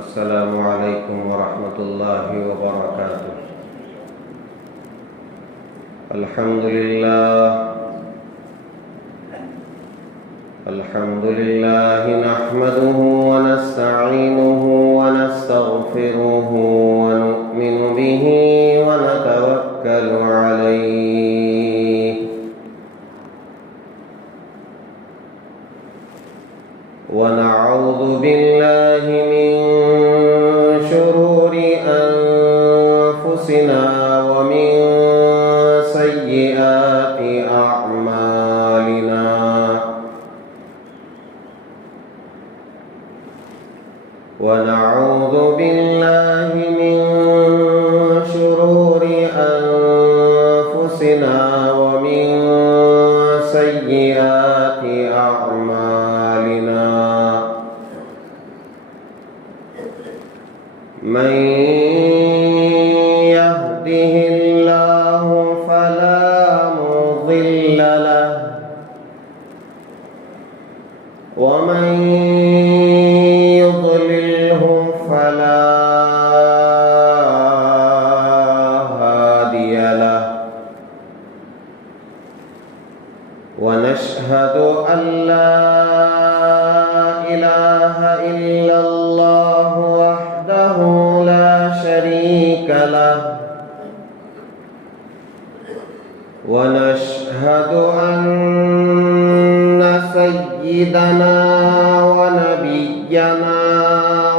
السلام علیکم ورحمۃ اللہ وبرکاتہ۔ الحمد للہ نحمده ونستعینه ونستغفره ونؤمن به ونتوکل علیہ ونعوذ باللہ من شرور انفسنا ومن سیئات اعمالنا ونعوذ باللہ من شرور انفسنا ومن سیئات اعمالنا من يهده الله فلا مضل له ومن يضلله فلا هادي له ونشهد أن لا إله إلا الله وحده لا شريك له ونشهد أن سيدنا ونبينا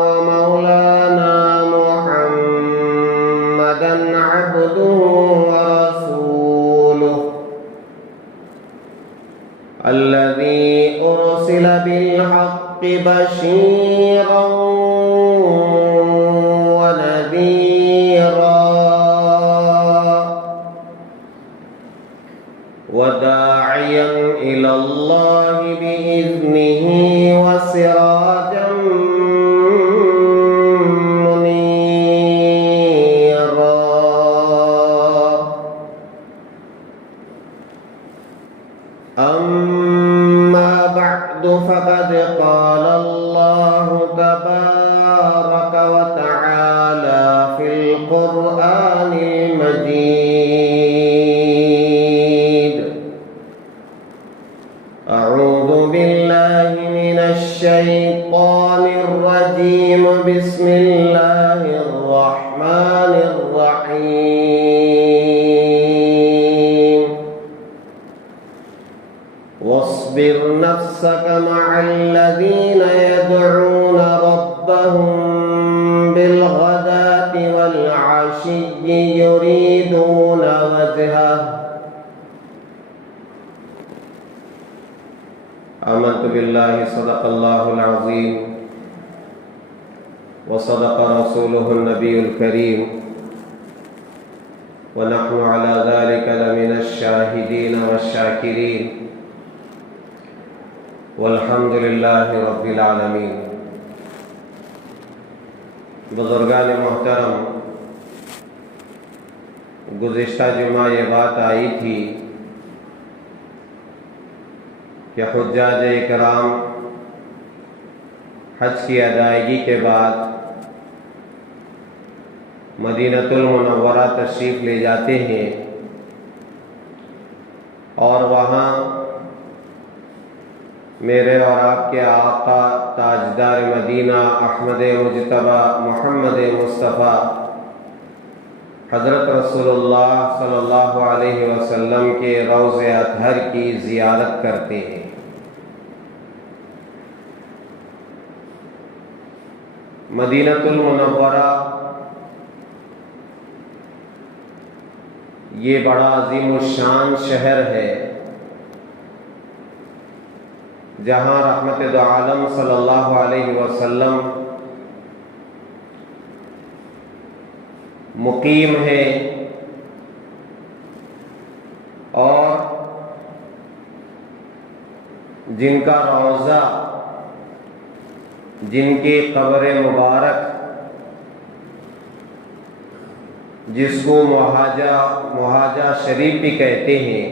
ومولانا محمدا عبده ورسوله الذي أرسل بالحق بشيرا ونذيرا وداعيا إلى الله بإذنه وسراجا منيرا أما بعد فقد قال الله تبارك وتعالى في القرآن المجيد أعوذ بالله من الشيطان الرجيم بسم الله الرحمن الرحيم واصبر نفسك مع الذين يدعون ربهم بالغداة والعشي يريدون وجهه آمنت بالله صدق الله العظيم وصدق رسوله النبي الكريم ونحن على ذلك لمن الشاهدين والشاكرين والحمد لله رب العالمين۔ بزرگان محترم، گزشتہ جمعہ یہ بات آئی تھی کہ حجاج اکرام حج کی ادائیگی کے بعد مدینۃ المنورہ تشریف لے جاتے ہیں اور وہاں میرے اور آپ کے آقا تاجدار مدینہ احمد مجتبی محمد مصطفیٰ حضرت رسول اللہ صلی اللہ علیہ وسلم کے روضہ اطہر کی زیارت کرتے ہیں۔ مدینۃ المنورہ یہ بڑا عظیم الشان شہر ہے جہاں رحمت دو عالم صلی اللہ علیہ وسلم مقیم ہے اور جن کا روضہ، جن کی قبر مبارک جس کو مہاجہ شریف بھی کہتے ہیں،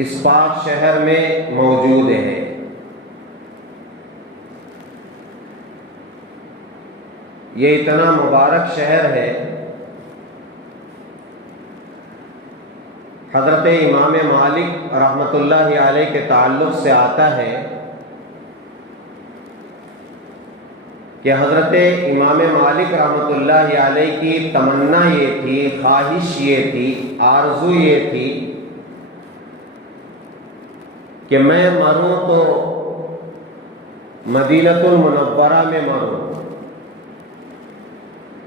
اس پاک شہر میں موجود ہے۔ یہ اتنا مبارک شہر ہے، حضرت امام مالک رحمۃ اللہ علیہ کے تعلق سے آتا ہے کہ حضرت امام مالک رحمۃ اللہ علیہ کی تمنا یہ تھی، خواہش یہ تھی، آرزو یہ تھی کہ میں مروں تو مدینۃ المنورہ میں مروں،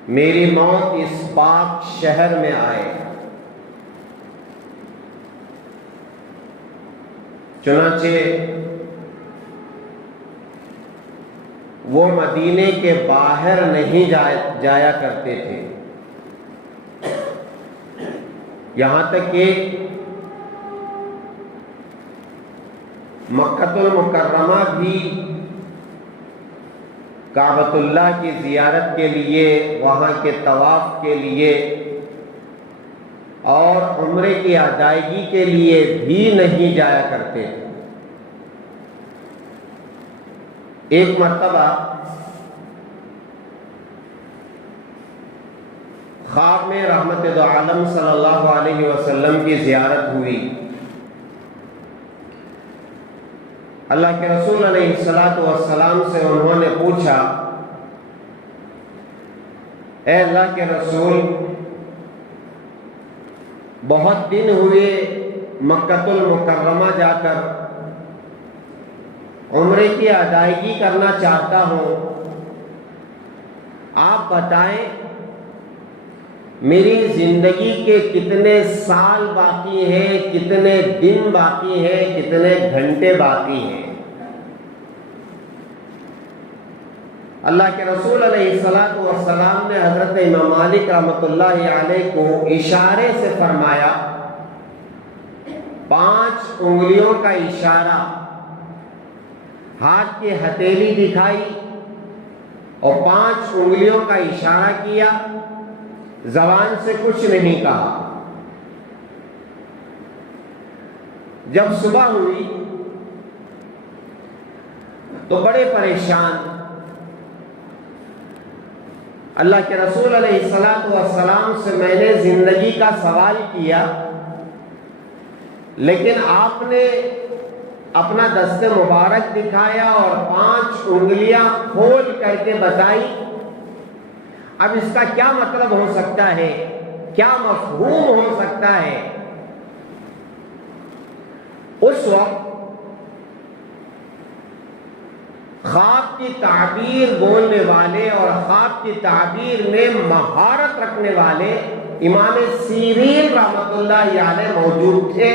میری موت اس پاک شہر میں آئے۔ چنانچہ وہ مدینے کے باہر نہیں جایا کرتے تھے، یہاں تک کہ مکہ المکرمہ بھی کعبۃ اللہ کی زیارت کے لیے، وہاں کے طواف کے لیے اور عمرے کی ادائیگی کے لیے بھی نہیں جایا کرتے تھے۔ ایک مرتبہ خواب میں رحمت دو عالم صلی اللہ علیہ وسلم کی زیارت ہوئی۔ اللہ کے رسول علیہ السلام سے انہوں نے پوچھا، اے اللہ کے رسول، بہت دن ہوئے مکہ المکرمہ جا کر عمرے کی ادائیگی کرنا چاہتا ہوں، آپ بتائیں میری زندگی کے کتنے سال باقی ہیں، کتنے دن باقی ہیں، کتنے گھنٹے باقی ہیں۔ اللہ کے رسول علیہ السلام نے حضرت امام مالک رحمۃ اللہ علیہ کو اشارے سے فرمایا، 5 انگلیوں کا اشارہ، ہاتھ کی ہتھیلی دکھائی اور 5 انگلیوں کا اشارہ کیا، زبان سے کچھ نہیں کہا۔ جب صبح ہوئی تو بڑے پریشان، اللہ کے رسول علیہ السلام سے میں نے زندگی کا سوال کیا، لیکن آپ نے اپنا دست مبارک دکھایا اور 5 انگلیاں کھول کر کے بتائی، اب اس کا کیا مطلب ہو سکتا ہے، کیا مفہوم ہو سکتا ہے؟ اس وقت خواب کی تعبیر بولنے والے اور خواب کی تعبیر میں مہارت رکھنے والے امام سیرین رحمۃ اللہ علیہ موجود تھے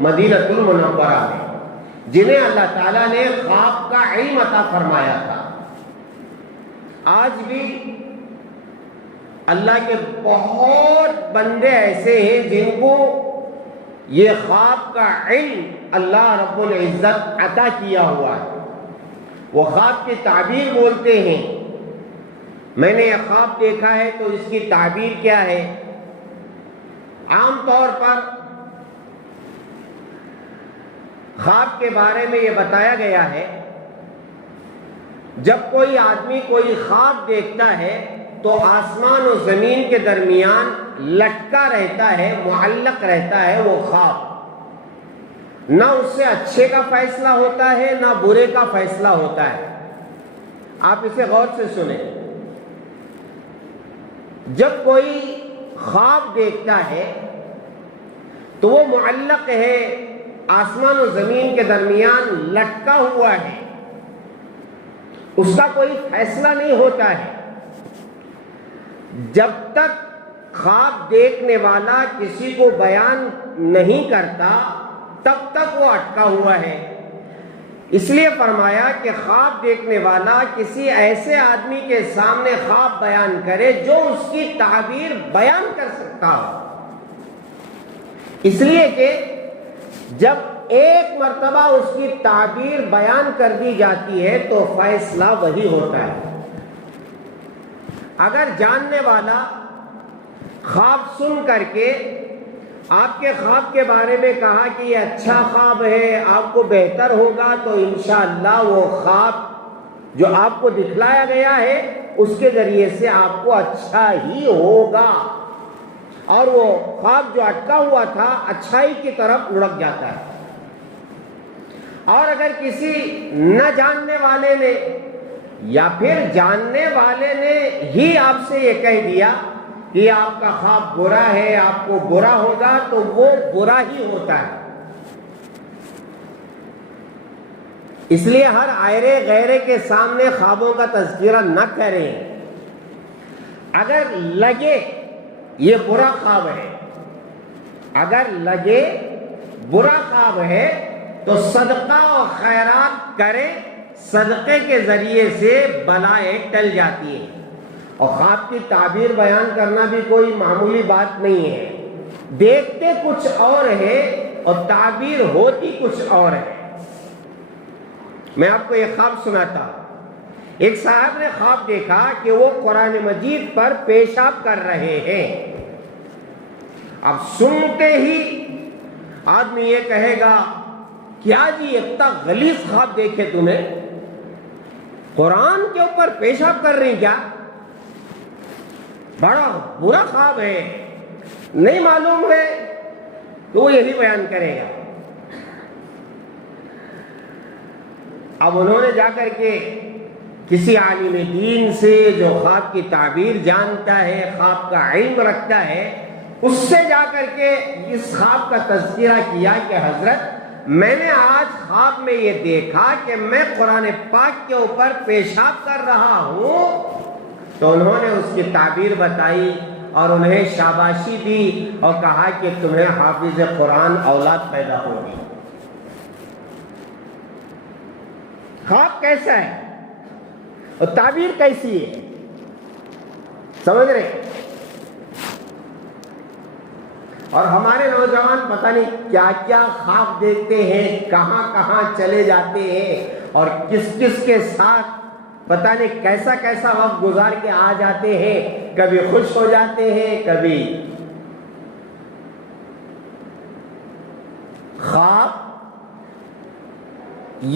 مدینہ المنورہ میں، جنہیں اللہ تعالیٰ نے خواب کا علم عطا فرمایا تھا۔ آج بھی اللہ کے بہت بندے ایسے ہیں جن کو یہ خواب کا علم اللہ رب العزت عطا کیا ہوا ہے، وہ خواب کی تعبیر بولتے ہیں، میں نے یہ خواب دیکھا ہے تو اس کی تعبیر کیا ہے۔ عام طور پر خواب کے بارے میں یہ بتایا گیا ہے، جب کوئی آدمی کوئی خواب دیکھتا ہے تو آسمان و زمین کے درمیان لٹکا رہتا ہے، معلق رہتا ہے وہ خواب، نہ اس سے اچھے کا فیصلہ ہوتا ہے نہ برے کا فیصلہ ہوتا ہے۔ آپ اسے غور سے سنیں، جب کوئی خواب دیکھتا ہے تو وہ معلق ہے، آسمان و زمین کے درمیان لٹکا ہوا ہے، اس کا کوئی فیصلہ نہیں ہوتا ہے۔ جب تک خواب دیکھنے والا کسی کو بیان نہیں کرتا تب تک وہ اٹکا ہوا ہے۔ اس لیے فرمایا کہ خواب دیکھنے والا کسی ایسے آدمی کے سامنے خواب بیان کرے جو اس کی تعبیر بیان کر سکتا ہو، اس لیے کہ جب ایک مرتبہ اس کی تعبیر بیان کر دی جاتی ہے تو فیصلہ وہی ہوتا ہے۔ اگر جاننے والا خواب سن کر کے آپ کے خواب کے بارے میں کہا کہ یہ اچھا خواب ہے، آپ کو بہتر ہوگا، تو انشاءاللہ وہ خواب جو آپ کو دکھلایا گیا ہے اس کے ذریعے سے آپ کو اچھا ہی ہوگا، اور وہ خواب جو اٹکا ہوا تھا اچھائی کی طرف لڑک جاتا ہے۔ اور اگر کسی نہ جاننے والے نے یا پھر جاننے والے نے ہی آپ سے یہ کہہ دیا کہ آپ کا خواب برا ہے، آپ کو برا ہوگا، تو وہ برا ہی ہوتا ہے۔ اس لیے ہر آئرے غیرے کے سامنے خوابوں کا تذکرہ نہ کریں۔ اگر لگے یہ برا خواب ہے، اگر لگے برا خواب ہے تو صدقہ و خیرات کریں، صدقے کے ذریعے سے بلائیں ٹل جاتی ہے۔ اور خواب کی تعبیر بیان کرنا بھی کوئی معمولی بات نہیں ہے، دیکھتے کچھ اور ہے اور تعبیر ہوتی کچھ اور ہے۔ میں آپ کو یہ خواب سناتا ہوں۔ ایک صاحب نے خواب دیکھا کہ وہ قرآن مجید پر پیشاب کر رہے ہیں۔ اب سنتے ہی آدمی یہ کہے گا کیا جی اتنا غلیظ خواب دیکھے تم نے، قرآن کے اوپر پیشاب کر رہی کیا، بڑا برا خواب ہے، نہیں معلوم ہے، تو وہ یہی بیان کرے گا۔ اب انہوں نے جا کر کے کسی عالم دین سے جو خواب کی تعبیر جانتا ہے، خواب کا علم رکھتا ہے، اس سے جا کر کے اس خواب کا تذکرہ کیا کہ حضرت میں نے آج خواب میں یہ دیکھا کہ میں قرآن پاک کے اوپر پیشاب کر رہا ہوں۔ تو انہوں نے اس کی تعبیر بتائی اور انہیں شاباشی دی اور کہا کہ تمہیں حافظ قرآن اولاد پیدا ہوگی۔ خواب کیسا ہے اور تعبیر کیسی ہے، سمجھ رہے؟ اور ہمارے نوجوان پتہ نہیں کیا کیا خواب دیکھتے ہیں، کہاں کہاں چلے جاتے ہیں، اور کس کس کے ساتھ پتہ نہیں کیسا کیسا وقت گزار کے آ جاتے ہیں، کبھی خوش ہو جاتے ہیں، کبھی۔ خواب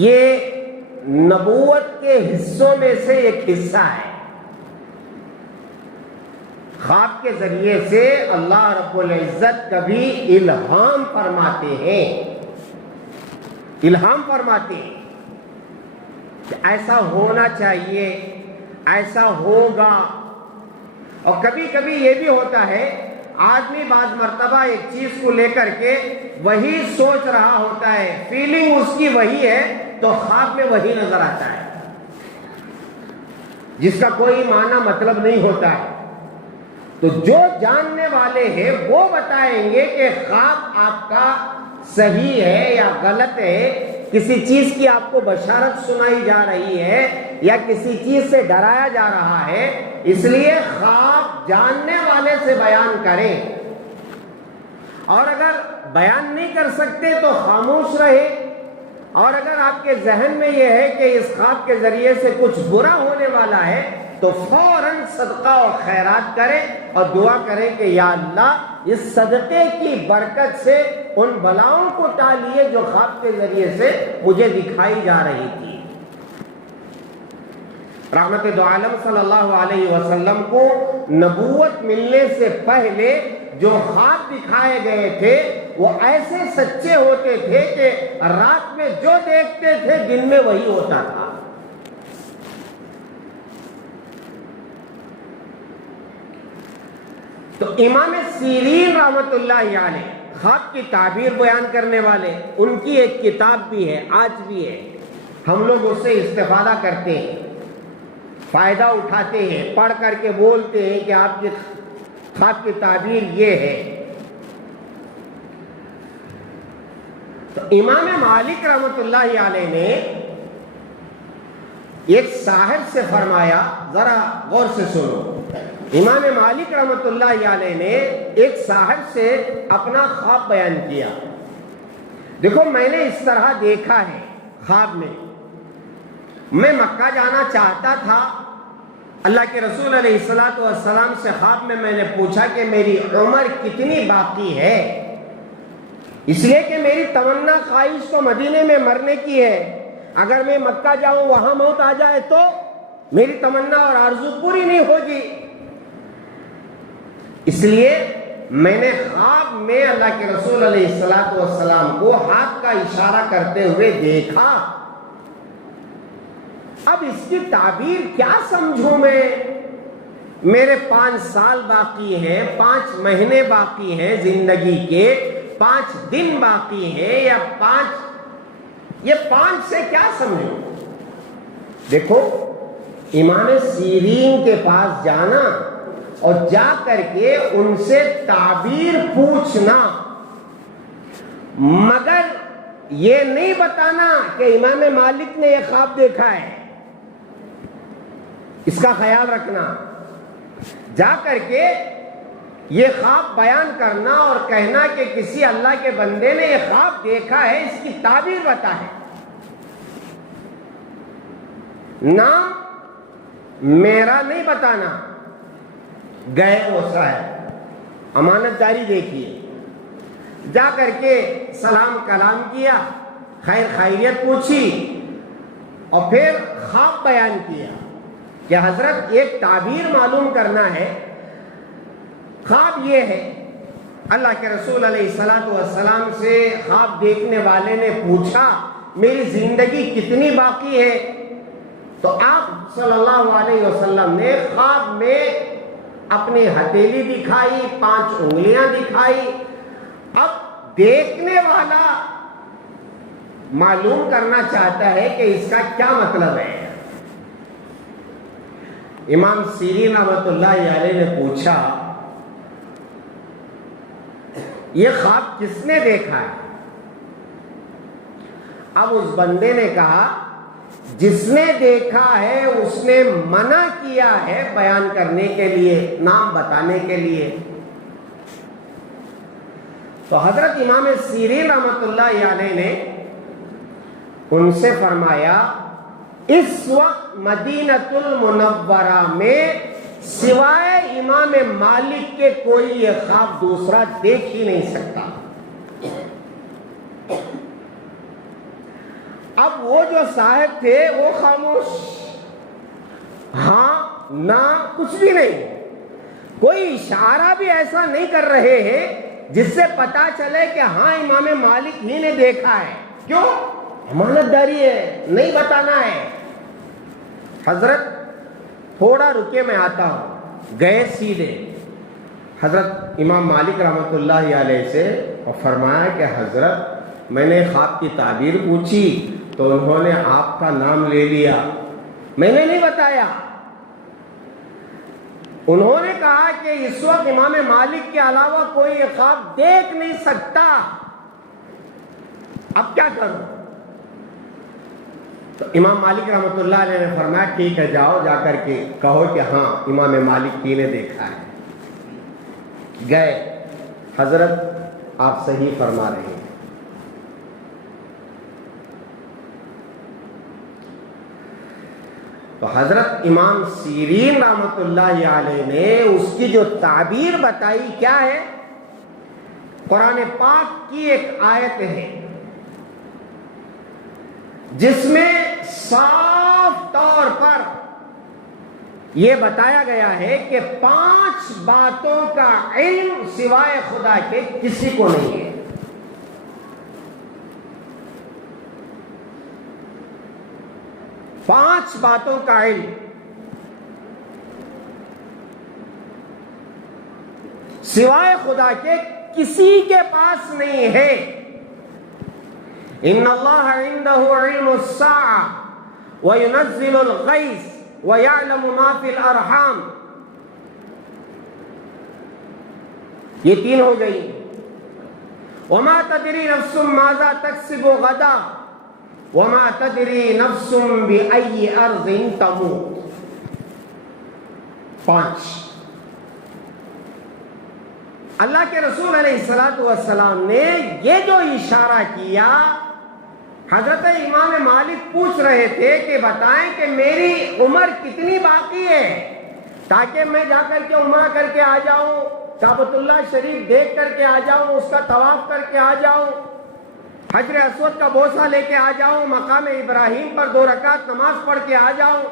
یہ نبوت کے حصوں میں سے ایک حصہ ہے۔ خواب کے ذریعے سے اللہ رب العزت کبھی الہام فرماتے ہیں، الہام فرماتے ہیں کہ ایسا ہونا چاہیے، ایسا ہوگا۔ اور کبھی کبھی یہ بھی ہوتا ہے آدمی بعض مرتبہ ایک چیز کو لے کر کے وہی سوچ رہا ہوتا ہے، فیلنگ اس کی وہی ہے، تو خواب میں وہی نظر آتا ہے، جس کا کوئی معنی مطلب نہیں ہوتا ہے۔ تو جو جاننے والے ہیں وہ بتائیں گے کہ خواب آپ کا صحیح ہے یا غلط ہے، کسی چیز کی آپ کو بشارت سنائی جا رہی ہے یا کسی چیز سے ڈرایا جا رہا ہے۔ اس لیے خواب جاننے والے سے بیان کریں، اور اگر بیان نہیں کر سکتے تو خاموش رہے۔ اور اگر آپ کے ذہن میں یہ ہے کہ اس خواب کے ذریعے سے کچھ برا ہونے والا ہے تو فوراً صدقہ و خیرات کریں اور دعا کریں کہ یا اللہ اس صدقے کی برکت سے ان بلاؤں کو ٹالیے جو خواب کے ذریعے سے مجھے دکھائی جا رہی تھی۔ رحمت دو عالم صلی اللہ علیہ وسلم کو نبوت ملنے سے پہلے جو خواب دکھائے گئے تھے وہ ایسے سچے ہوتے تھے کہ رات میں جو دیکھتے تھے دن میں وہی ہوتا تھا۔ تو امام سیرین رحمت اللہ علیہ خواب کی تعبیر بیان کرنے والے، ان کی ایک کتاب بھی ہے، آج بھی ہے، ہم لوگ اس سے استفادہ کرتے ہیں، فائدہ اٹھاتے ہیں، پڑھ کر کے بولتے ہیں کہ آپ کی خواب کی تعبیر یہ ہے۔ تو امام مالک رحمت اللہ علیہ نے ایک صاحب سے فرمایا، ذرا غور سے سنو، امام مالک رحمت اللہ علیہ نے ایک صاحب سے اپنا خواب بیان کیا۔ دیکھو میں نے اس طرح دیکھا ہے خواب میں مکہ جانا چاہتا تھا، اللہ کے رسول علیہ الصلوۃ والسلام سے خواب میں نے پوچھا کہ میری عمر کتنی باقی ہے، اس لیے کہ میری تمنا خواہش تو مدینے میں مرنے کی ہے، اگر میں مکہ جاؤں وہاں موت آ جائے تو میری تمنا اور آرزو پوری نہیں ہوگی۔ اس لیے میں نے خواب میں اللہ کے رسول علیہ السلام کو ہاتھ کا اشارہ کرتے ہوئے دیکھا۔ اب اس کی تعبیر کیا سمجھوں میں؟ میرے 5 سال باقی ہیں، 5 مہینے باقی ہیں زندگی کے، 5 دن باقی ہیں، یا 5 سے کیا سمجھوں؟ دیکھو، امام سیرین کے پاس جانا اور جا کر کے ان سے تعبیر پوچھنا، مگر یہ نہیں بتانا کہ امام مالک نے یہ خواب دیکھا ہے، اس کا خیال رکھنا۔ جا کر کے یہ خواب بیان کرنا اور کہنا کہ کسی اللہ کے بندے نے یہ خواب دیکھا ہے، اس کی تعبیر بتا ہے۔ نام میرا نہیں بتانا، گئے وہ صاحب، امانت داری دیکھیے۔ جا کر کے سلام کلام کیا، خیر خیریت پوچھی، اور پھر خواب بیان کیا کہ حضرت ایک تعبیر معلوم کرنا ہے۔ خواب یہ ہے، اللہ کے رسول علیہ السلام سے خواب دیکھنے والے نے پوچھا میری زندگی کتنی باقی ہے، تو آپ صلی اللہ علیہ وسلم نے خواب میں اپنی ہتھیلی دکھائی، 5 انگلیاں دکھائی۔ اب دیکھنے والا معلوم کرنا چاہتا ہے کہ اس کا کیا مطلب ہے۔ امام سیرین رحمۃ اللہ علیہ نے پوچھا یہ خواب کس نے دیکھا ہے؟ اب اس بندے نے کہا جس نے دیکھا ہے اس نے منع کیا ہے بیان کرنے کے لیے، نام بتانے کے لیے۔ تو حضرت امام سیرین رحمۃ اللہ علیہ نے ان سے فرمایا اس وقت مدینۃ المنورہ میں سوائے امام مالک کے کوئی یہ خواب دوسرا دیکھ ہی نہیں سکتا۔ اب وہ جو صاحب تھے وہ خاموش، ہاں نہ کچھ بھی نہیں، کوئی اشارہ بھی ایسا نہیں کر رہے ہیں جس سے پتا چلے کہ ہاں امام مالک ہی نے دیکھا ہے۔ کیوں؟ امانت داری ہے، نہیں بتانا ہے۔ حضرت تھوڑا رکے میں آتا ہوں، گئے سیدھے حضرت امام مالک رحمۃ اللہ علیہ سے اور فرمایا کہ حضرت میں نے خواب کی تعبیر پوچھی تو انہوں نے آپ کا نام لے لیا، میں نے نہیں بتایا۔ انہوں نے کہا کہ اس وقت امام مالک کے علاوہ کوئی یہ خواب دیکھ نہیں سکتا، اب کیا کروں؟ تو امام مالک رحمۃ اللہ علیہ نے فرمایا ٹھیک ہے، جاؤ جا کر کے کہو کہ ہاں امام مالک ہی نے دیکھا ہے۔ گئے، حضرت آپ صحیح فرما رہے ہیں۔ تو حضرت امام سیرین رحمۃ اللہ علیہ نے اس کی جو تعبیر بتائی کیا ہے؟ قرآن پاک کی ایک آیت ہے جس میں صاف طور پر یہ بتایا گیا ہے کہ 5 باتوں کا علم سوائے خدا کے کسی کو نہیں ہے۔ 5 باتوں کا علم سوائے خدا کے کسی کے پاس نہیں ہے۔ ان اللہ عنده علم الساعة وينزل الغيث ويعلم ما في الارحام، یہ 3 ہو گئی۔ وما تدری نفس ماذا تکسب غدا وما تدری نفس بأي ارض تموت۔ 5۔ اللہ کے رسول علیہ السلام نے یہ جو اشارہ کیا، حضرت امام مالک پوچھ رہے تھے کہ بتائیں کہ میری عمر کتنی باقی ہے تاکہ میں جا کر کے عمرہ کر کے آ جاؤں، کعبۃ اللہ شریف دیکھ کر کے آ جاؤں، اس کا طواف کر کے آ جاؤں، حجر اسود کا بوسہ لے کے آ جاؤں، مقام ابراہیم پر 2 رکعت نماز پڑھ کے آ جاؤں،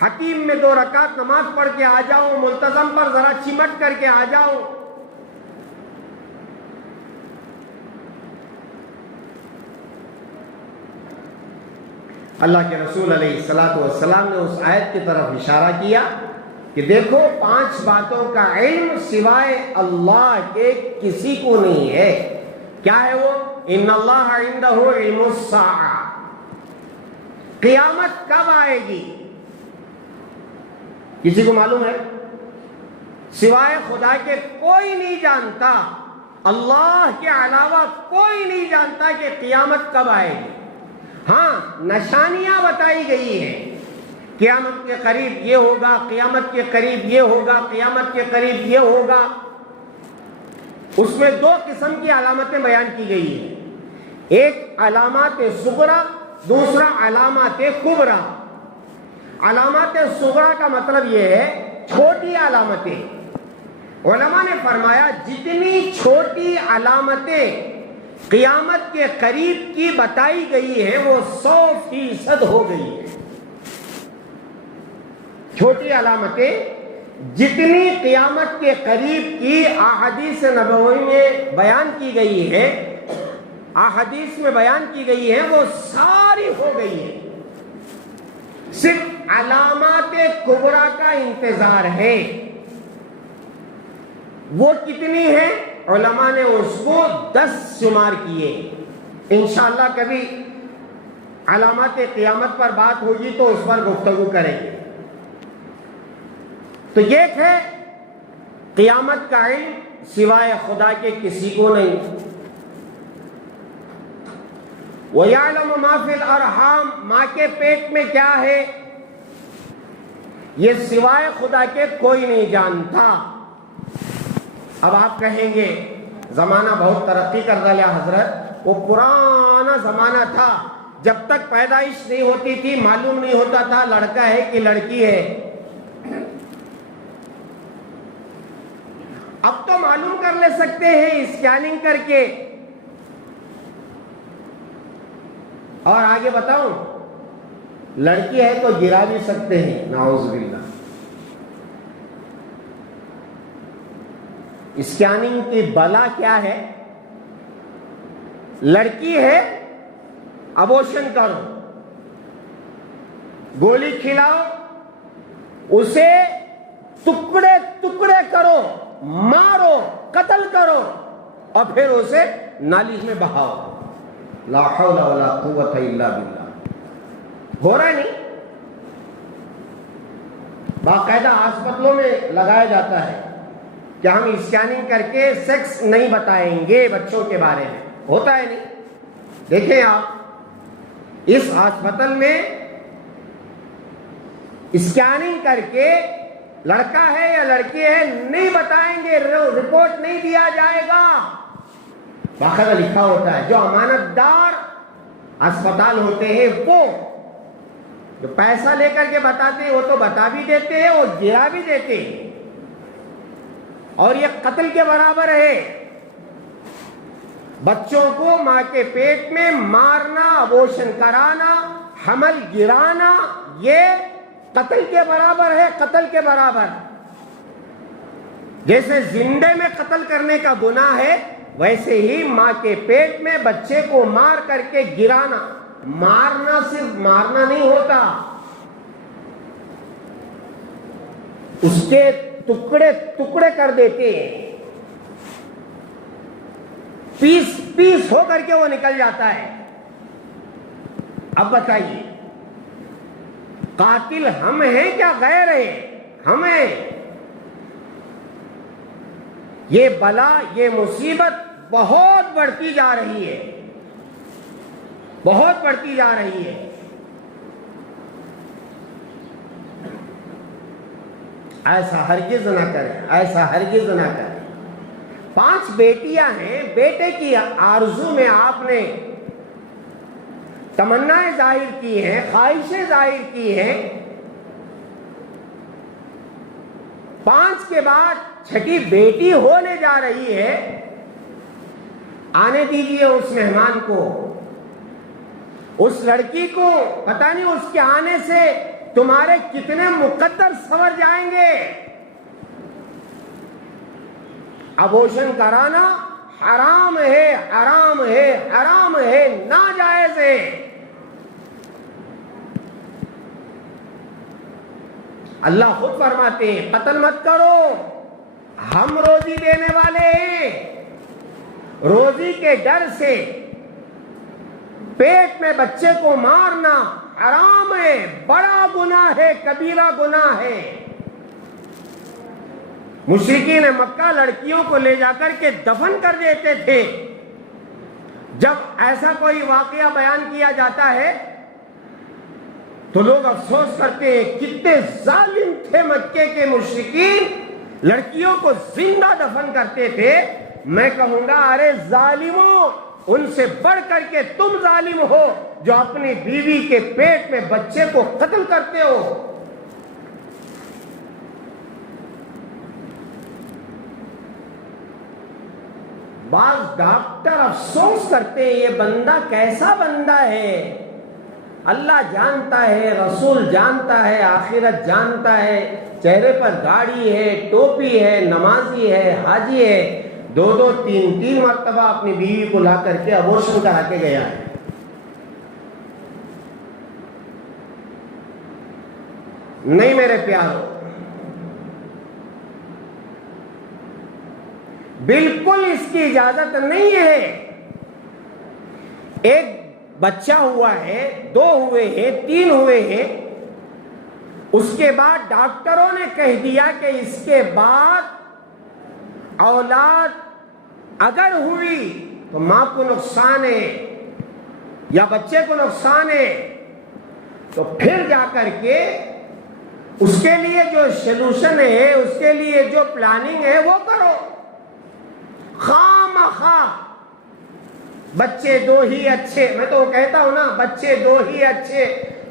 حتیم میں 2 رکعت نماز پڑھ کے آ جاؤں، ملتزم پر ذرا چمٹ کر کے آ جاؤں، اللہ کے رسول علیہ الصلوۃ والسلام نے اس آیت کی طرف اشارہ کیا کہ دیکھو 5 باتوں کا علم سوائے اللہ کے کسی کو نہیں ہے. کیا ہے وہ؟ ان اللہ عندہ علم الساعہ، قیامت کب آئے گی کسی کو معلوم ہے؟ سوائے خدا کے کوئی نہیں جانتا، اللہ کے علاوہ کوئی نہیں جانتا کہ قیامت کب آئے گی. ہاں نشانیاں بتائی گئی ہیں، قیامت کے قریب یہ ہوگا، قیامت کے قریب یہ ہوگا، قیامت کے قریب یہ ہوگا. اس میں 2 قسم کی علامتیں بیان کی گئی ہیں، ایک علامات صغرا، دوسرا علامات کبرا. علامات صغرا کا مطلب یہ ہے چھوٹی علامتیں. علماء نے فرمایا جتنی چھوٹی علامتیں قیامت کے قریب کی بتائی گئی ہے وہ 100% ہو گئی ہے. چھوٹی علامتیں جتنی قیامت کے قریب کی احادیث نبوی میں بیان کی گئی ہے، احادیث میں بیان کی گئی ہے، وہ ساری ہو گئی ہے. صرف علامات کبرا کا انتظار ہے. وہ کتنی ہیں؟ علماء نے اس کو 10 شمار کیے. انشاءاللہ کبھی علامات قیامت پر بات ہوگی تو اس پر گفتگو کریں گے. تو ایک ہے قیامت کا علم سوائے خدا کے کسی کو نہیں. وَيَعْلَمُ مَا فِي الْأَرْحَامِ، ماں کے پیٹ میں کیا ہے یہ سوائے خدا کے کوئی نہیں جانتا. اب آپ کہیں گے زمانہ بہت ترقی کر ڈالا حضرت، وہ پرانا زمانہ تھا، جب تک پیدائش نہیں ہوتی تھی معلوم نہیں ہوتا تھا لڑکا ہے کہ لڑکی ہے. اب تو معلوم کر لے سکتے ہیں اسکیننگ کر کے. اور آگے بتاؤں، لڑکی ہے تو گرا بھی سکتے ہیں، نعوذ باللہ. اسکیننگ کی بلا کیا ہے؟ لڑکی ہے ابورشن کرو، گولی کھلاؤ، اسے ٹکڑے ٹکڑے کرو، مارو، قتل کرو، اور پھر اسے نالی میں بہاؤ. لا حول ولا قوت الا باللہ. ہو رہا نہیں؟ باقاعدہ ہسپتالوں میں لگایا جاتا ہے کہ ہم اسکیننگ کر کے سیکس نہیں بتائیں گے بچوں کے بارے میں. ہوتا ہے نہیں؟ دیکھیں آپ اس ہسپتال میں اسکیننگ کر کے لڑکا ہے یا لڑکی ہے نہیں بتائیں گے، رپورٹ نہیں دیا جائے گا. باقاعدہ لکھا ہوتا ہے. جو امانت دار اسپتال ہوتے ہیں وہ جو پیسہ لے کر کے بتاتے ہیں وہ تو بتا بھی دیتے ہیں اور گرا بھی دیتے ہیں، اور یہ قتل کے برابر ہے. بچوں کو ماں کے پیٹ میں مارنا، ابورشن کرانا، حمل گرانا، یہ قتل کے برابر ہے. قتل کے برابر. جیسے زندے میں قتل کرنے کا گناہ ہے، ویسے ہی ماں کے پیٹ میں بچے کو مار کر کے گرانا. مارنا صرف مارنا نہیں ہوتا، اس کے ٹکڑے ٹکڑے کر دیتے ہیں، پیس پیس ہو کر کے وہ نکل جاتا ہے. اب بتائیے قاتل ہم ہیں کیا غیر ہیں؟ ہم ہیں. یہ بلا، یہ مصیبت بہت بڑھتی جا رہی ہے، بہت بڑھتی جا رہی ہے. ایسا ہرگز نہ کریں، ایسا ہرگز نہ کریں. 5 بیٹیاں ہیں، بیٹے کی آرزو میں آپ نے تمنائیں ظاہر کی ہیں، خواہشیں ظاہر کی ہیں. 5 کے بعد چھٹی بیٹی ہونے جا رہی ہے، آنے دیجئے اس مہمان کو، اس لڑکی کو، پتہ نہیں اس کے آنے سے تمہارے کتنے مقدر سنور جائیں گے۔ ابورشن کرانا حرام ہے، حرام ہے، حرام ہے، ناجائز ہے۔ اللہ خود فرماتے ہیں قتل مت کرو، ہم روزی دینے والے ہیں، روزی کے ڈر سے پیٹ میں بچے کو مارنا حرام ہے، بڑا گناہ ہے، کبیرہ گناہ ہے۔ مشرکین مکہ لڑکیوں کو لے جا کر کے دفن کر دیتے تھے۔ جب ایسا کوئی واقعہ بیان کیا جاتا ہے تو لوگ افسوس کرتے ہیں کتنے ظالم تھے مکے کے مشرکین، لڑکیوں کو زندہ دفن کرتے تھے۔ میں کہوں گا ارے ظالموں، ان سے بڑھ کر کے تم ظالم ہو جو اپنی بیوی کے پیٹ میں بچے کو قتل کرتے ہو۔ بعض ڈاکٹر افسوس کرتے ہیں یہ بندہ کیسا بندہ ہے، اللہ جانتا ہے، رسول جانتا ہے، آخرت جانتا ہے، چہرے پر داڑھی ہے، ٹوپی ہے، نمازی ہے، حاجی ہے، دو دو تین تین مرتبہ اپنی بیوی کو لا کر کے ابورشن کرا کے گیا ہے۔ نہیں میرے پیارو، بالکل اس کی اجازت نہیں ہے۔ ایک بچہ ہوا ہے، 2 ہوئے ہیں، 3 ہوئے ہیں، اس کے بعد ڈاکٹروں نے کہہ دیا کہ اس کے بعد اولاد اگر ہوئی تو ماں کو نقصان ہے یا بچے کو نقصان ہے، تو پھر جا کر کے اس کے لیے جو سلوشن ہے، اس کے لیے جو پلاننگ ہے وہ کرو۔ خواہ بچے 2 ہی اچھے، میں تو کہتا ہوں نا بچے 2 ہی اچھے،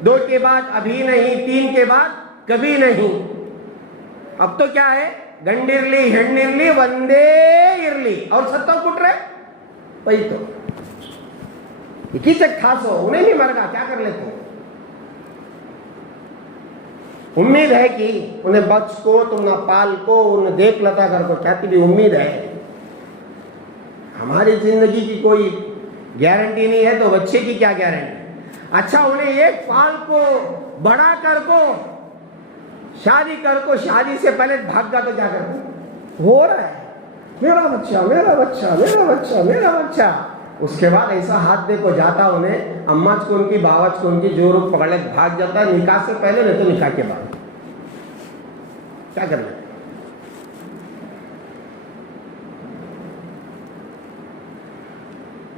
2 کے بعد ابھی نہیں، 3 کے بعد کبھی نہیں۔ اب تو کیا ہے، گنڈیرلی ہنڈیرلی وندے ارلی اور ستو کٹرے وہی تو کیچک کھاسو، انہیں نہیں مرگا، کیا کر لیتے ہو؟ امید ہے کہ انہیں بچ کو تم نہ پال کو، انہیں دیکھ لتا کر کو، کیا بھی امید ہے؟ ہماری زندگی کی کوئی گارنٹی نہیں ہے تو بچے کی کیا گارنٹی؟ اچھا انہیں ایک پال کو، بڑا کر کو، شادی کر کو، شادی سے پہلے بھاگ گا تو کیا کرتے؟ ہو رہا ہے میرا بچہ میرا بچہ میرا بچہ میرا بچہ، اس کے بعد ایسا ہاتھ دے کو جاتا انہیں، اماج کو ان کی، باوج کو ان کی، جو روک پکڑ لے بھاگ جاتا ہے، نکاح سے پہلے نہیں تو نکاح کے بعد کیا کرنا ہے؟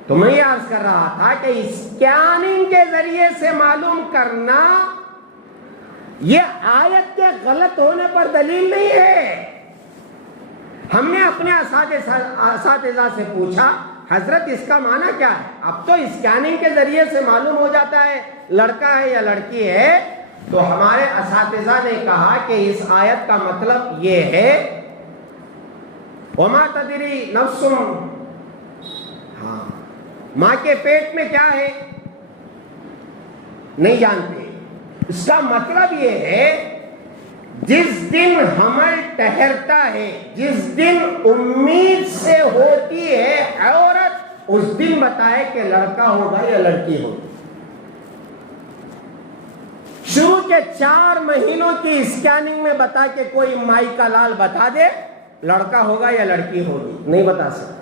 تو میں یہ عرض کر رہا تھا کہ اسکیننگ کے ذریعے سے معلوم کرنا یہ آیت کے غلط ہونے پر دلیل نہیں ہے۔ ہم نے اپنے اساتذہ سے پوچھا حضرت اس کا معنی کیا ہے؟ اب تو اسکیننگ کے ذریعے سے معلوم ہو جاتا ہے لڑکا ہے یا لڑکی ہے، تو ہمارے اساتذہ نے کہا کہ اس آیت کا مطلب یہ ہے وما تدری نفس، ہاں ماں کے پیٹ میں کیا ہے نہیں جانتے۔ اس کا مطلب یہ ہے جس دن حمل ٹھہرتا ہے، جس دن امید سے ہوتی ہے عورت، اس دن بتائے کہ لڑکا ہوگا یا لڑکی ہوگی۔ شروع کے 4 مہینوں کی اسکیننگ میں بتا کے کوئی مائی کا لال بتا دے لڑکا ہوگا یا لڑکی ہوگی، نہیں بتا سکتے۔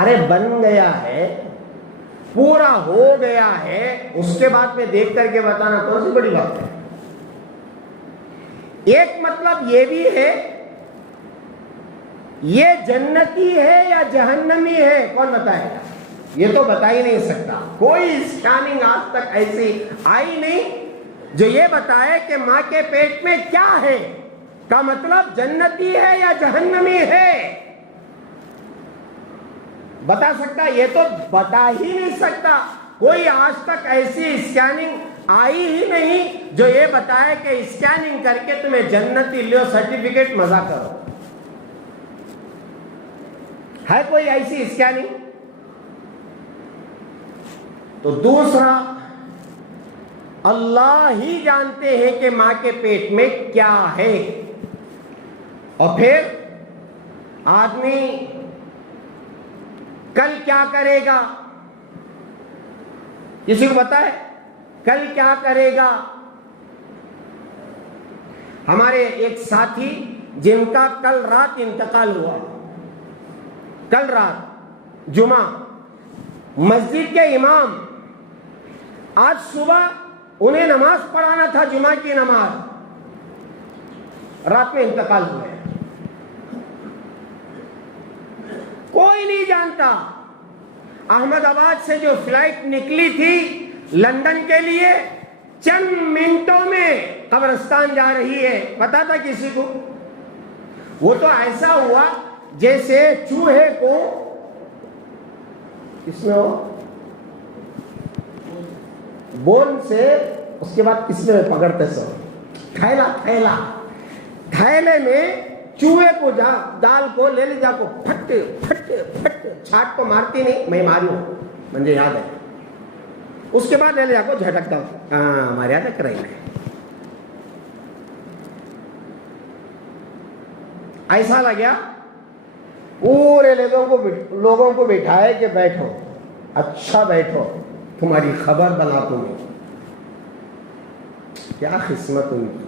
ارے بن گیا ہے، پورا ہو گیا ہے، اس کے بعد میں دیکھ کر کے بتانا کون سی بڑی بات ہے؟ ایک مطلب یہ بھی ہے یہ جنتی ہے یا جہنمی ہے، کون بتائے گا؟ یہ تو بتا ہی نہیں سکتا۔ کوئی اسکیننگ آج تک ایسی آئی نہیں جو یہ بتائے کہ ماں کے پیٹ میں کیا ہے، کا مطلب جنتی ہے یا جہنمی ہے، بتا سکتا؟ یہ تو بتا ہی نہیں سکتا۔ کوئی آج تک ایسی اسکیننگ آئی ہی نہیں جو یہ بتائے کہ اسکیننگ کر کے تمہیں جنتی لیو سرٹیفکیٹ مزہ کرو. ہے کوئی ایسی اسکیننگ؟ تو دوسرا، اللہ ہی جانتے ہیں کہ ماں کے پیٹ میں کیا ہے. اور پھر آدمی کل کیا کرے گا؟ کسی کو پتا ہے کل کیا کرے گا؟ ہمارے ایک ساتھی جن کا کل رات انتقال ہوا، کل رات جمعہ، مسجد کے امام، آج صبح انہیں نماز پڑھانا تھا، جمعہ کی نماز، رات میں انتقال ہوئے. کوئی نہیں جانتا. احمد آباد سے جو فلائٹ نکلی تھی لندن کے لیے، چند منٹوں میں قبرستان جا رہی ہے. پتا تھا کسی کو؟ وہ تو ایسا ہوا جیسے چوہے کو کس میں ہو بون سے، اس کے بعد کس میں پکڑتے سو تھیلے میں چوہے کو دال کو لے جا کو پھٹ پھٹ پھٹ چھاٹ کو مارتی نہیں، میں ماری ہوں، مجھے یاد ہے. اس کے بعد لے جا کو جھٹکتا ہوں. ہاں ہمارے یاد ہے کر رہی ہے. ایسا لگا پورے لوگوں کو بٹھائے کہ بیٹھو، اچھا بیٹھو، تمہاری خبر بنا تمہیں. کیا قسمت ان کی.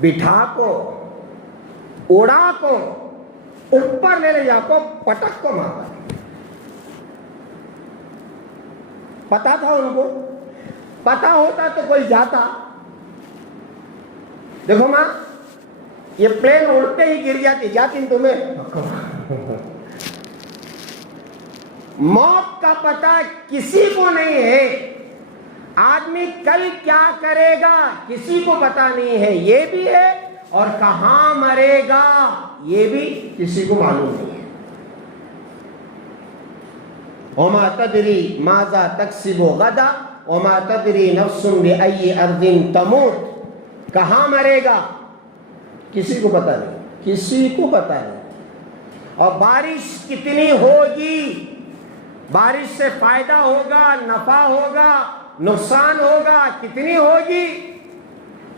بٹھا کو، اڑا کو، اوپر لے جا کو پٹک کو مارا. پتا تھا ان کو؟ پتا ہوتا تو کوئی جاتا. دیکھو ماں، یہ پلین اڑتے ہی گر جاتی تمہیں. موت کا پتہ کسی کو نہیں ہے. آدمی کل کیا کرے گا کسی کو پتا نہیں ہے. یہ بھی ہے، اور کہاں مرے گا یہ بھی کسی کو معلوم نہیں ہے. وما تدری ماذا تکسب غدا وما تدری نفس بأی ارض تموت. کہاں مرے گا کسی کو پتا نہیں، کسی کو پتا نہیں. اور بارش کتنی ہوگی، بارش سے فائدہ ہوگا، نفع ہوگا، نقصان ہوگا، کتنی ہوگی،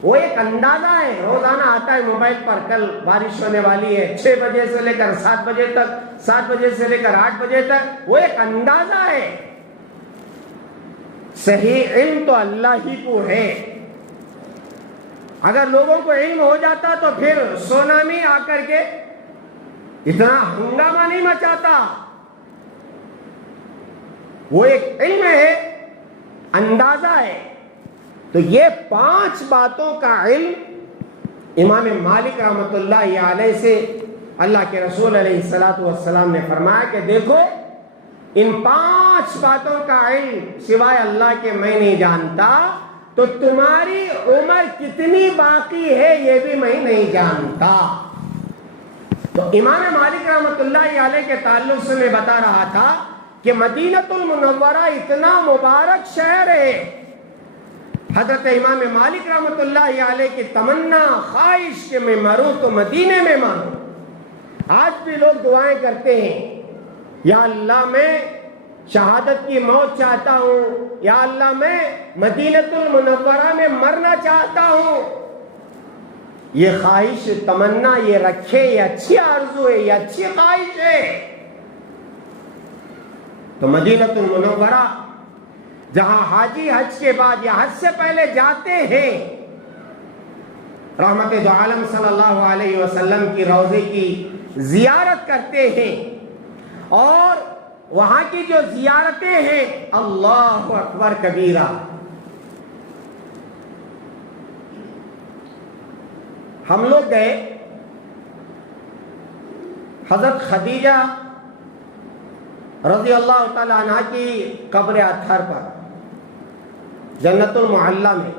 وہ ایک اندازہ ہے. روزانہ آتا ہے موبائل پر کل بارش ہونے والی ہے، 6 بجے سے لے کر 7 بجے تک، 7 بجے سے لے کر 8 بجے تک. وہ ایک اندازہ ہے. صحیح علم تو اللہ ہی کو ہے. اگر لوگوں کو علم ہو جاتا تو پھر سونامی آ کر کے اتنا ہنگامہ نہیں مچاتا. وہ ایک علم ہے، اندازہ ہے. تو یہ 5 باتوں کا علم امام مالک رحمۃ اللہ علیہ سے اللہ کے رسول علیہ الصلوۃ والسلام نے فرمایا کہ دیکھو ان 5 باتوں کا علم سوائے اللہ کے میں نہیں جانتا، تو تمہاری عمر کتنی باقی ہے یہ بھی میں نہیں جانتا. تو امام مالک رحمۃ اللہ علیہ کے تعلق سے میں بتا رہا تھا کہ مدینہ المنورہ اتنا مبارک شہر ہے. حضرت امام مالک رحمۃ اللہ علیہ کی تمنا خواہش کہ میں مروں تو مدینے میں مروں. آج بھی لوگ دعائیں کرتے ہیں، یا اللہ میں شہادت کی موت چاہتا ہوں، یا اللہ میں مدینہ المنورہ میں مرنا چاہتا ہوں. یہ خواہش، تمنا یہ رکھے، یہ اچھی آرزو ہے، یہ اچھی خواہش ہے. تو مدینہ المنورہ جہاں حاجی حج کے بعد یا حج سے پہلے جاتے ہیں، رحمت دو عالم صلی اللہ علیہ وسلم کی روضے کی زیارت کرتے ہیں. اور وہاں کی جو زیارتیں ہیں، اللہ اکبر کبیرہ. ہم لوگ گئے حضرت خدیجہ رضی اللہ تعالی عنہ کی قبر اطہر پر، جنت المعلی میں،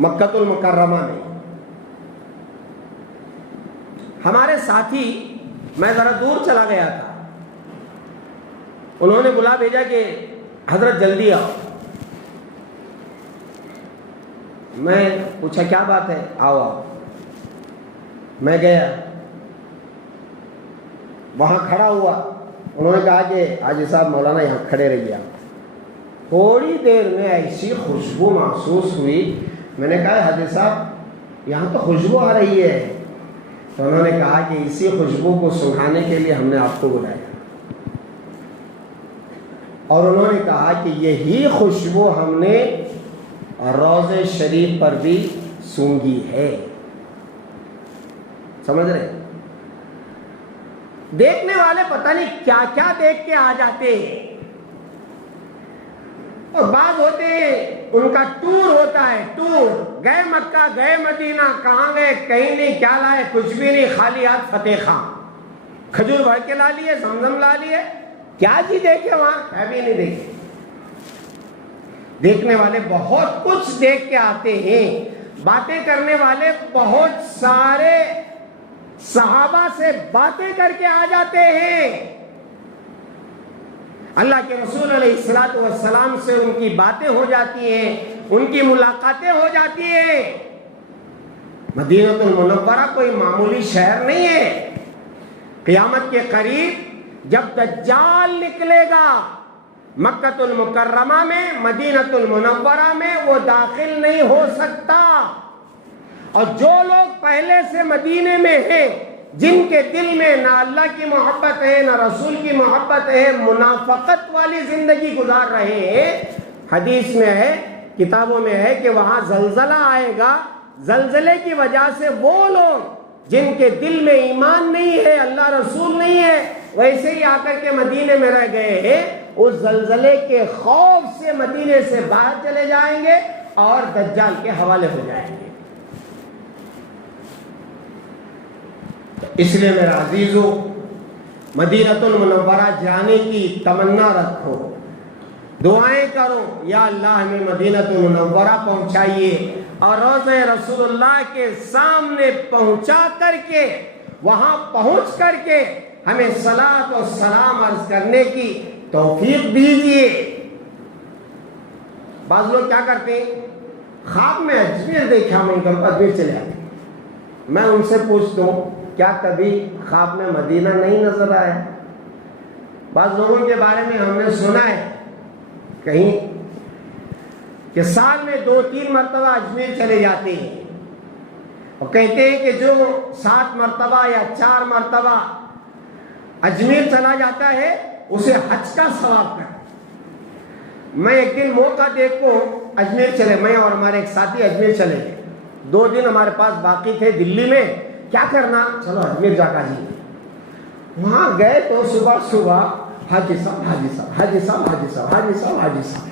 مکہ المکرمہ میں. ہمارے ساتھی، میں ذرا دور چلا گیا تھا، انہوں نے بلا بھیجا کہ حضرت جلدی آؤ. میں پوچھا کیا بات ہے؟ آؤ آؤ. میں گیا, وہاں کھڑا ہوا. انہوں نے کہا کہ حاجی صاحب مولانا یہاں کھڑے رہیے. تھوڑی دیر میں ایسی خوشبو محسوس ہوئی. میں نے کہا حاجی صاحب یہاں تو خوشبو آ رہی ہے. تو انہوں نے کہا کہ اسی خوشبو کو سنگھانے کے لیے ہم نے آپ کو بلایا. اور انہوں نے کہا کہ یہی خوشبو ہم نے روضہ شریف پر بھی سونگھی ہے. سمجھ رہے؟ دیکھنے والے پتہ نہیں کیا کیا دیکھ کے آ جاتے ہیں. اور بعض ہوتے ہیں ان کا ٹور ہوتا ہے, ٹور. گئے مکہ, گئے مدینہ, کہاں گئے, کہیں نہیں, کیا لائے, کچھ بھی نہیں, خالی ہاتھ فتح خان. کھجور بھر کے لا لیے, زمزم لا لیے, کیا جی دیکھے وہاں؟ کیا بھی نہیں دیکھے. دیکھنے والے بہت کچھ دیکھ کے آتے ہیں. باتیں کرنے والے بہت سارے صحابہ سے باتیں کر کے آ جاتے ہیں. اللہ کے رسول علیہ الصلوۃ والسلام سے ان کی باتیں ہو جاتی ہیں, ان کی ملاقاتیں ہو جاتی ہیں. مدینہ المنورہ کوئی معمولی شہر نہیں ہے. قیامت کے قریب جب دجال نکلے گا مکہ المکرمہ میں, مدینہ المنورہ میں, وہ داخل نہیں ہو سکتا. اور جو لوگ پہلے سے مدینے میں ہیں, جن کے دل میں نہ اللہ کی محبت ہے نہ رسول کی محبت ہے, منافقت والی زندگی گزار رہے ہیں, حدیث میں ہے, کتابوں میں ہے کہ وہاں زلزلہ آئے گا. زلزلے کی وجہ سے وہ لوگ جن کے دل میں ایمان نہیں ہے, اللہ رسول نہیں ہے, ویسے ہی آ کر کے مدینے میں رہ گئے ہیں, اس زلزلے کے خوف سے مدینے سے باہر چلے جائیں گے اور دجال کے حوالے ہو جائیں گے. اس لیے میرا عزیزو, مدینہ المنورہ جانے کی تمنا رکھو, دعائیں کرو, یا اللہ ہمیں مدینہ المنورہ پہنچائیے, اور روضہ رسول اللہ کے سامنے پہنچا کر کے, وہاں پہنچ کر کے ہمیں صلاۃ و سلام عرض کرنے کی توفیق دیجیے. بعض لوگ کیا کرتے ہیں, خواب میں اجمیر دیکھا, میں اجمیر چلے آتے. میں ان سے پوچھتا ہوں کیا کبھی خواب میں مدینہ نہیں نظر آیا؟ بعض لوگوں کے بارے میں ہم نے سنا ہے کہیں کہ سال میں 2-3 مرتبہ اجمیر چلے جاتے ہیں, اور کہتے ہیں کہ جو 7 مرتبہ یا 4 مرتبہ اجمیر چلا جاتا ہے اسے حج کا ثواب کرتا. میں ایک دن موقع دیکھو اجمیر چلے, میں اور ہمارے ایک ساتھی اجمیر چلے گئے. 2 دن ہمارے پاس باقی تھے دلی میں, کیا کرنا, چلو اجمیر جا کر جی. وہاں گئے تو صبح صبح حاجی صاحب, حاجی صاحب, حاجی صاحب, حاجی صاحب, حاجی صاحب, حاجی صاحب.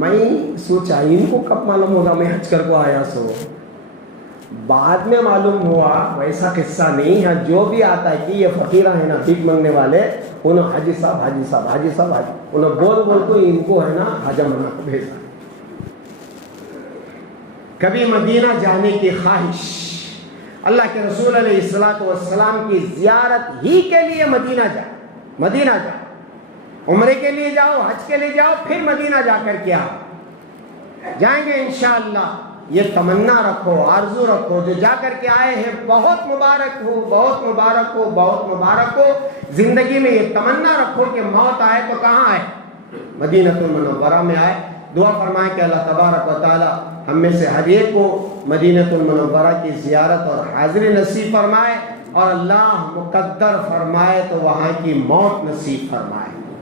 میں سوچا ان کو کب معلوم ہوگا میں حج کر کو آیا سو. بعد میں معلوم ہوا ویسا قصہ نہیں ہے. جو بھی آتا ہے کہ یہ فقیرہ ہیں نا, بھیک مانگنے والے, انہوں حاجی صاحب, حاجی صاحب, حاجی صاحب, حاجی, انہوں بول بول کو ان کو ہے نا حجم بنا کو بھیجا. کبھی مدینہ جانے کی خواہش, اللہ کے رسول علیہ الصلوۃ والسلام کی زیارت ہی کے لیے مدینہ جاؤ, مدینہ جاؤ, عمرے کے لیے جاؤ, حج کے لیے جاؤ, پھر مدینہ جا کر کے آؤ. جائیں گے انشاءاللہ. یہ تمنا رکھو, آرزو رکھو, جو جا کر کے آئے ہیں بہت مبارک ہو, بہت مبارک ہو, بہت مبارک ہو. زندگی میں یہ تمنا رکھو کہ موت آئے تو کہاں آئے, مدینہ المنورہ میں آئے. دعا فرمائیں کہ اللہ تبارک و تعالی ہم میں سے ہر ایک کو مدینہ المنورہ کی زیارت اور حاضری نصیب فرمائے, اور اللہ مقدر فرمائے تو وہاں کی موت نصیب فرمائے.